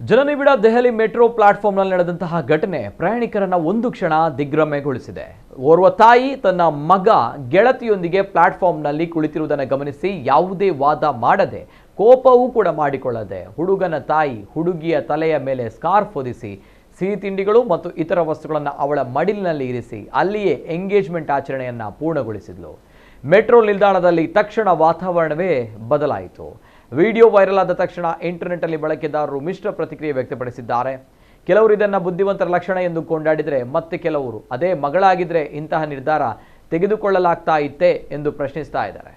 ಜನನಿಬಿಡ ದೆಹಲಿ ಮೆಟ್ರೋ ಪ್ಲಾಟ್ಫಾರ್ಮ್ನಲ್ಲಿ ನಡೆದಂತಹ ಘಟನೆ ಪ್ರಯಾಣಿಕರನ್ನ ಒಂದು ಕ್ಷಣ ದಿಗ್ಭ್ರಮೆಗೊಳಿಸಿದೆ. ಓರ್ವ ತಾಯಿ ತನ್ನ ಮಗ ಗೆಳತಿಯೊಂದಿಗೆ ಪ್ಲಾಟ್ಫಾರ್ಮ್ನಲ್ಲಿ ಕುಳಿತಿರುವುದನ್ನು ಗಮನಿಸಿ ಯಾವುದೇ ವಾದ ಮಾಡದೆ, ಕೋಪವೂ ಕೂಡ ಮಾಡಿಕೊಳ್ಳದೆ ಹುಡುಗನ ತಾಯಿ ಹುಡುಗಿಯ ತಲೆಯ ಮೇಲೆ ಸ್ಕಾರ್ಫ್ ಹೊದಿಸಿ ಸಿಹಿ ತಿಂಡಿಗಳು ಮತ್ತು ಇತರ ವಸ್ತುಗಳನ್ನು ಅವಳ ಮಡಿಲಿನಲ್ಲಿ ಇರಿಸಿ ಅಲ್ಲಿಯೇ ಎಂಗೇಜ್ಮೆಂಟ್ ಆಚರಣೆಯನ್ನು ಪೂರ್ಣಗೊಳಿಸಿದ್ಲು. ಮೆಟ್ರೋ ನಿಲ್ದಾಣದಲ್ಲಿ ತಕ್ಷಣ ವಾತಾವರಣವೇ ಬದಲಾಯಿತು. ವಿಡಿಯೋ ವೈರಲ್ ಆದ ತಕ್ಷಣ ಇಂಟರ್ನೆಟ್ನಲ್ಲಿ ಬಳಕೆದಾರರು ಮಿಶ್ರ ಪ್ರತಿಕ್ರಿಯೆ ವ್ಯಕ್ತಪಡಿಸಿದ್ದಾರೆ. ಕೆಲವರು ಇದನ್ನು ಬುದ್ಧಿವಂತರ ಲಕ್ಷಣ ಎಂದು ಕೊಂಡಾಡಿದರೆ, ಮತ್ತೆ ಕೆಲವರು ಅದೇ ಮಗಳಾಗಿದ್ದರೆ ಇಂತಹ ನಿರ್ಧಾರ ತೆಗೆದುಕೊಳ್ಳಲಾಗ್ತಾ ಇತ್ತೇ ಎಂದು ಪ್ರಶ್ನಿಸ್ತಾ ಇದ್ದಾರೆ.